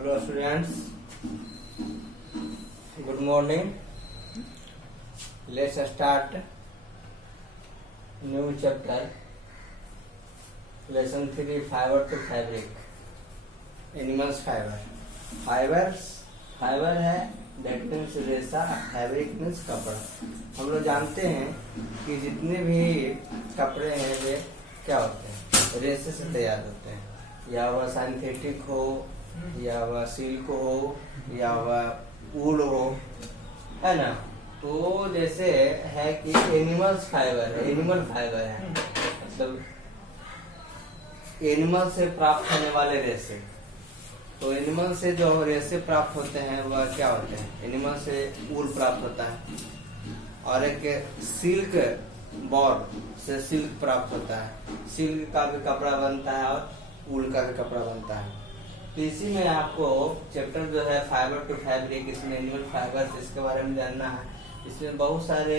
Hello students, good morning. Let's start new chapter, lesson 3, fiber to fabric. Animals fiber. Fibre है that means रेशा, fabric means कपड़ा। हम लोग जानते हैं कि जितने भी कपड़े हैं वे क्या होते हैं, रेशे से तैयार होते हैं, या वह सिंथेटिक हो, या वह सिल्क हो, या वह वूल हो, है ना। तो जैसे है कि एनिमल फाइबर है, मतलब एनिमल से प्राप्त होने वाले रेशे। तो एनिमल से जो रेशे प्राप्त होते हैं वह क्या होते हैं, एनिमल से वूल प्राप्त होता है, और एक सिल्क बॉल से सिल्क प्राप्त होता है। सिल्क का भी कपड़ा बनता है और वूल का भी कपड़ा बनता है। तो इसी में आपको चैप्टर जो है फाइबर टू फैब्रिक, इसमें एनिमल फाइबर इसके बारे में जानना है। इसमें बहुत सारे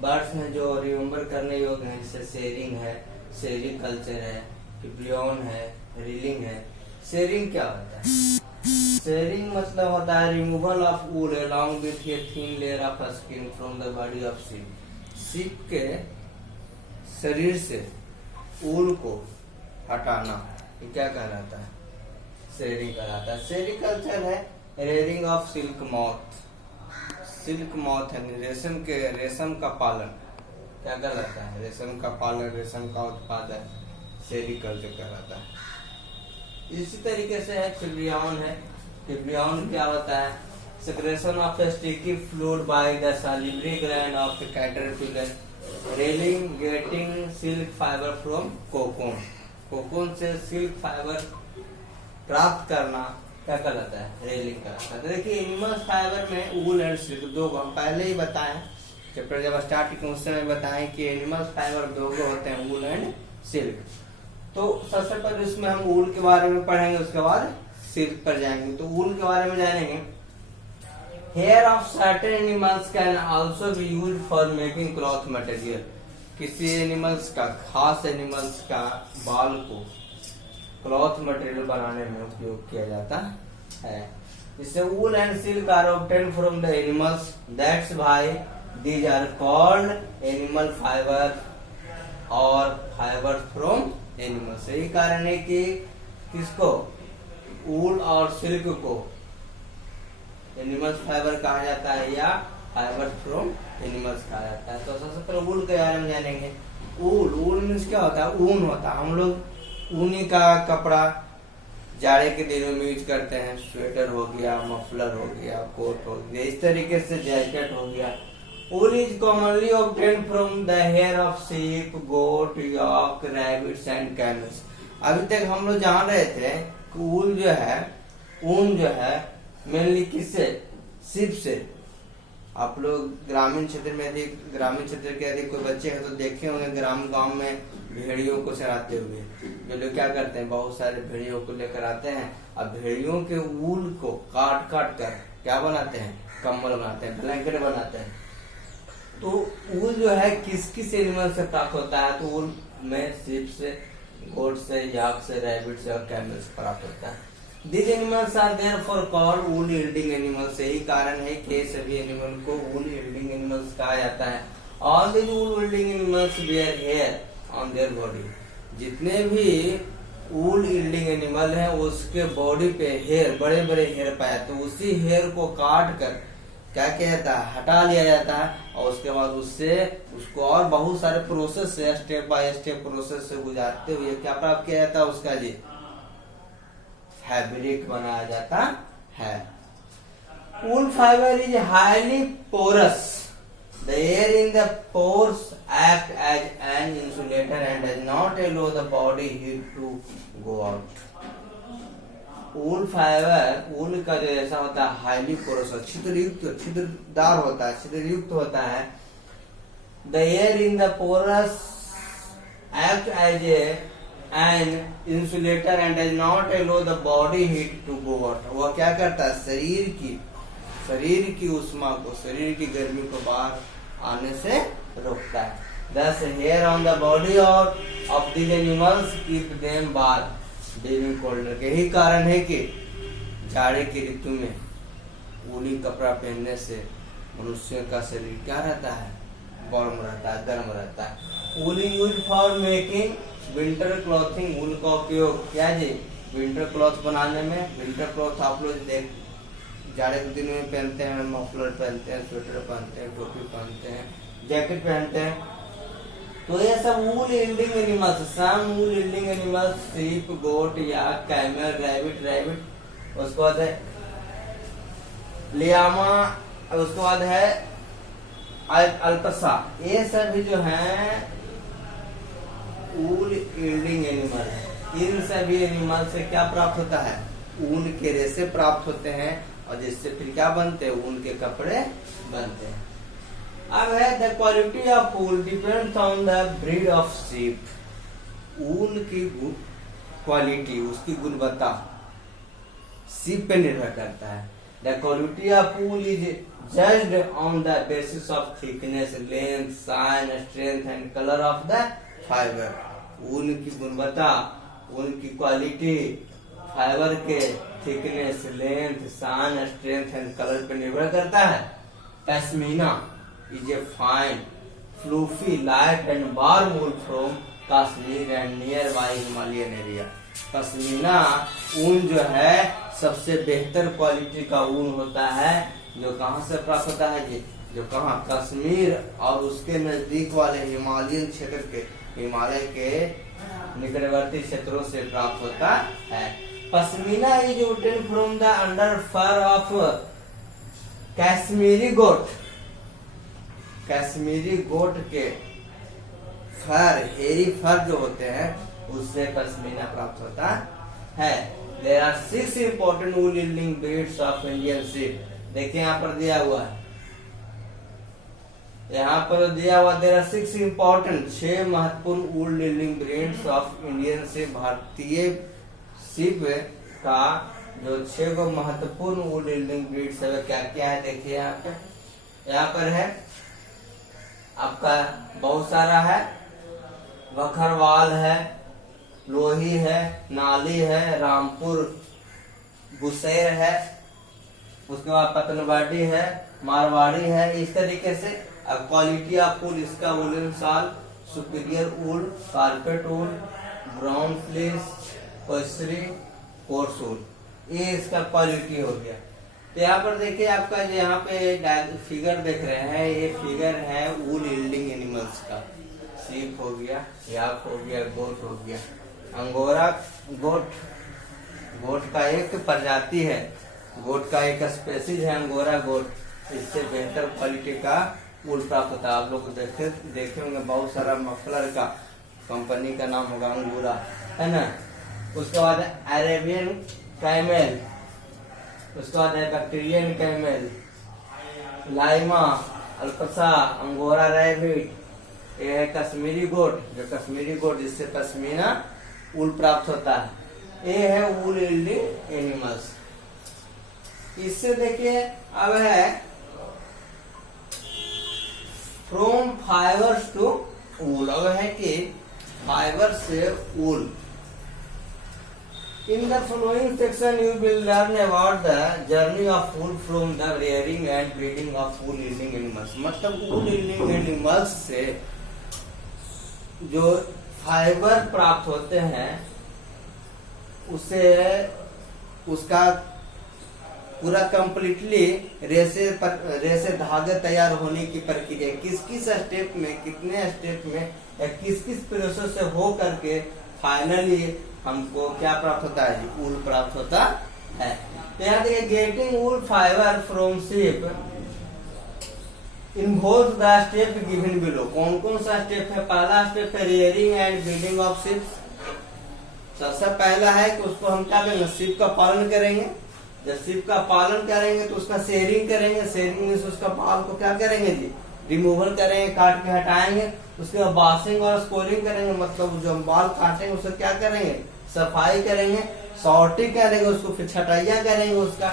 वर्ड्स हैं जो रिमेम्बर करने योग्य हैं, जैसे शेयरिंग है, सेरिकल्चर है, पिब्लियन है, रीलिंग है। शेयरिंग क्या होता है? शेयरिंग मतलब होता है removal of wool along with a thin layer of skin from the body of sheep. Sheep के शरीर से वूल को हटाना, ये क्या कहलाता है? शेयरिंग कहलाता है। सेरिकल्चर है rearing of silk moth. Silk moth है रेशम का पालन, क्या कहलाता है? रेशम का पालन, रेशम का उत्पादन सेरिकल्चर कहलाता है। इसी तरीके से है फिब्रियन है। फिब्रियन क्या होता है? Secretion of sticky fluid by the salivary gland of the caterpillar, railing getting silk fibre from cocoon. Cocoon से सिल्क फाइबर प्राप्त करना क्या कहलाता है? रेलिंग कहलाता है। देखिए एनिमल फाइबर में वूल एंड सिल्क दो, हम पहले ही बताएं चैप्टर जब स्टार्ट किए उस समय बताएं कि एनिमल फाइबर दो होते हैं, वूल एंड सिल्क। तो सबसे पहले इसमें हम वूल के बारे में पढ़ेंगे, उसके बाद सिल्क पर जाएंगे। तो वूल के बारे में जानेंगे। Hair of certain animals can also be used for making cloth material. किसी एनिमल्स का, खास एनिमल्स का बाल को क्लॉथ मटेरियल बनाने में उपयोग किया जाता है। इससे wool and silk are obtain from the animals, that's why these are called animal fibre और फाइबर फ्रॉम एनिमल्स। यही कारण है कि किसको, वूल और सिल्क को एनिमल फाइबर कहा जाता है या फाइबर फ्रॉम एनिमल्स कहा जाता है। तो सबसे पहले वूल के बारे में जानेंगे। वूल मीन्स क्या होता है? ऊन होता है। हम लोग ऊनी का कपड़ा जाड़े के दिनों में यूज करते हैं। स्वेटर हो गया, मफलर हो गया, कोट हो गया, इस तरीके से जैकेट हो गया। Wool is commonly obtained from the hair of sheep, goat, yak, rabbits and camels. अभी तक हम लोग जान रहे थे कि वूल जो है, ऊन जो है मेनली किससे? शीप से। आप लोग ग्रामीण क्षेत्र में यदि ग्रामीण क्षेत्र के यदि कोई बच्चे हैं तो देखे होंगे ग्राम गांव में भेड़ियों को चराते हुए। जो लोग क्या करते हैं, बहुत सारे भेड़ियों को लेकर आते हैं, अब भेड़ियों के वूल को काट काट कर क्या बनाते हैं? कम्बल बनाते हैं, ब्लैंकेट बनाते हैं। तो वूल जो है किस किस एनिमल से प्राप्त होता है? तो वूल में शीप से, गोट से, याक से, रैबिट से और कैमल से प्राप्त होता है। These animals are therefore called wool yielding animals। यही कारण है कि सभी एनिमल को wool yielding animals कहा जाता है। All these wool yielding animals wear hair on their body। जितने भी wool yielding एनिमल हैं उसके बॉडी पे हेयर, बड़े बड़े हेयर पाए, तो उसी हेयर को काट कर क्या किया जाता है? हटा लिया जाता है, और उसके बाद उससे उसको और बहुत सारे प्रोसेस से, स्टेप बाय स्टेप प्रोसेस से गुजारते हुए क्या प्राप्त किया जाता है? उसका जी फैब्रिक बनाया जाता है। Wool fibre is highly porous. The air in the pores act as an insulator and does not allow the body heat to go out. Wool fibre, wool का जो ऐसा होता है हाईली पोरस, छिद्रदार होता है, छिद्रयुक्त होता है। The air in the pores act as an insulator and does not allow the body heat to go out. वह क्या करता है? शरीर की उष्मा को, शरीर की गर्मी को बाहर आने से रोकता है। Thus hair on the body of these animals keep them warm। During colder के ही कारण है कि जाड़े की ऋतु में ऊनी कपड़ा पहनने से मनुष्य का शरीर क्या रहता है, वार्म रहता है, गर्म रहता है। Woolly use for making winter clothing, wool का उपयोग क्या जी, विंटर क्लॉथ बनाने में। विंटर क्लॉथ आप लोग देख जाड़े के दिन में पहनते हैं, मफलर पहनते हैं, स्वेटर पहनते हैं, टोपी पहनते हैं, जैकेट पहनते हैं। तो ये सब वूल यील्डिंग एनिमल्स, सम वूल यील्डिंग एनिमल्स, शीप, गोट, याक, कैमल, रैबिट। उसके बाद है लियामा, उसके बाद है अल्पसा। ये सभी जो हैं वूल यील्डिंग एनिमल है। इन सभी एनिमल से क्या प्राप्त होता है, ऊन के रेशे प्राप्त होते हैं, और जिससे फिर क्या बनते हैं, ऊन के कपड़े बनते हैं। अब है the quality of wool depends on the breed of sheep. ऊन की क्वालिटी, उसकी गुणवत्ता शीप पे निर्भर करता है। The quality of wool is judged on the basis of thickness, length, shine, strength and colour of the fibre. ऊन की गुणवत्ता, ऊन की क्वालिटी फाइबर के thickness, length, shine, strength and colour पर निर्भर करता है। Pashmina is a fine, fluffy, light and warm wool from Kashmir and nearby Himalayan area। Pashmina ऊन जो है सबसे बेहतर क्वालिटी का ऊन होता है, जो कहाँ से प्राप्त होता है जी, जो कहाँ, कश्मीर और उसके नजदीक वाले हिमालयन क्षेत्र के, हिमालय के निकटवर्ती क्षेत्रों से प्राप्त होता है। Pashmina is obtained from the under fur of Kashmiri goat. Kashmiri goat के फर, हेरी फर जो होते हैं, उससे पश्मीना प्राप्त होता है। There are 6 important wool yielding breeds of Indian sheep। देखिए यहाँ पर दिया हुआ है, यहाँ पर दिया हुआ there are 6 important, 6 महत्वपूर्ण wool yielding breeds of Indian sheep। भारतीय sheep का जो 6 गो महत्वपूर्ण wool yielding breeds है, क्या क्या है देखिए यहाँ पे। यहाँ पर है आपका बहुत सारा है, वखरवाल है, लोही है, नाली है, रामपुर बुशेर है, उसके बाद पतनवाड़ी है, मारवाड़ी है। इस तरीके से अब क्वालिटी ऑफ वूल, इसका वुलन शाल, सुपीरियर वूल, कारपेट वूल, ब्राउन फ्लीस, पोस्टरी, कोर्स वूल, ये इसका क्वालिटी हो गया। तो यहाँ पर देखिए आपका जो यहाँ पे फिगर देख रहे हैं, ये फिगर है वूल यील्डिंग एनिमल्स का। शीप हो गया, याक हो गया, गोट हो गया। अंगोरा गोट, गोट का एक प्रजाति है, गोट का एक स्पेसीज है अंगोरा गोट। इससे बेहतर क्वालिटी का वूल प्राप्त होता है। आप लोग देखे होंगे बहुत सारा मफलर का कंपनी का नाम होगा अंगोरा, है ना। उसके बाद अरेबियन कैमल, उसके बाद है बैक्टीरियन कैमल, लाइमा, अल्पसा, अंगोरा रैबिट। ये है कश्मीरी गोट, जो कश्मीरी गोट जिससे पश्मीना वूल प्राप्त होता है। ये है वूल यील्डिंग एनिमल्स। इससे देखिए अब है फ्रॉम फाइबर्स टू वूल। अब है कि फाइबर से वूल। In the following section, you will learn about the journey of wool from the rearing and breeding of wool yielding animals। मतलब wool yielding animals से जो फाइबर प्राप्त होते हैं, उसे उसका पूरा कंप्लीटली रेसे धागे तैयार होने की प्रक्रिया किस किस स्टेप में, कितने स्टेप में या किस किस प्रोसेस से हो करके फाइनली हमको क्या प्राप्त होता है, वूल प्राप्त होता है। तो यहाँ देखिए getting wool fibre from sheep involve the step given below. कौन कौन सा स्टेप है? पहला स्टेप है rearing and breeding of sheep. सबसे पहला है कि उसको हम क्या करेंगे, शीप का पालन करेंगे। जब शीप का पालन करेंगे तो उसका शेयरिंग करेंगे। शेयरिंग में से उसका बाल को क्या करेंगे जी, रिमूवल करेंगे, काट के हटाएंगे। उसके बाद वॉशिंग और स्कोरिंग करेंगे, मतलब जो हम बाल काटेंगे उसको क्या करेंगे, सफाई करेंगे, सॉर्टिंग करेंगे, उसको फिर छटाइया करेंगे, उसका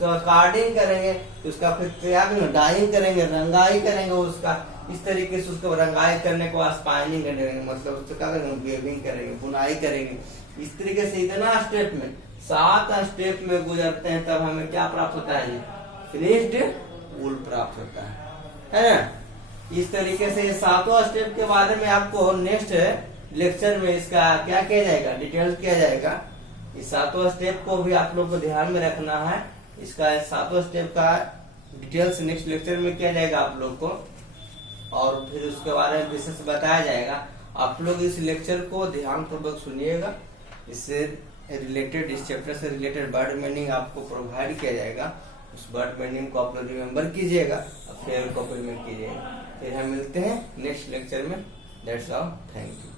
कार्डिंग करेंगे, उसका फिर क्या करेंगे, डाइंग करेंगे, रंगाई करेंगे उसका। इस तरीके से उसको रंगाई करने के बाद स्पाइनिंग करेंगे, मतलब उसको क्या करेंगे, वेविंग करेंगे, बुनाई करेंगे। इस तरीके से इतना स्टेप में 7 स्टेप में गुजरते हैं, तब हमें क्या प्राप्त होता है? फिनिश्ड वूल प्राप्त होता है ना। इस तरीके से 7वां स्टेप के बारे में आपको नेक्स्ट लेक्चर में इसका क्या किया जाएगा, डिटेल्स किया जाएगा। इस 7वां स्टेप को भी आप लोग को ध्यान में रखना है। इसका 7वां स्टेप का डिटेल्स नेक्स्ट लेक्चर में किया जाएगा आप लोग को, और फिर उसके बारे में विशेष बताया जाएगा। आप लोग इस लेक्चर को ध्यान पूर्वक सुनिएगा। इससे रिलेटेड, इस चैप्टर से रिलेटेड वर्ड मीनिंग आपको प्रोवाइड किया जाएगा। उस वर्ड मीनिंग को आप लोग रिमेम्बर कीजिएगा और फिर कॉपी में कीजिएगा। फिर हम मिलते हैं नेक्स्ट लेक्चर में। That's all, thank you.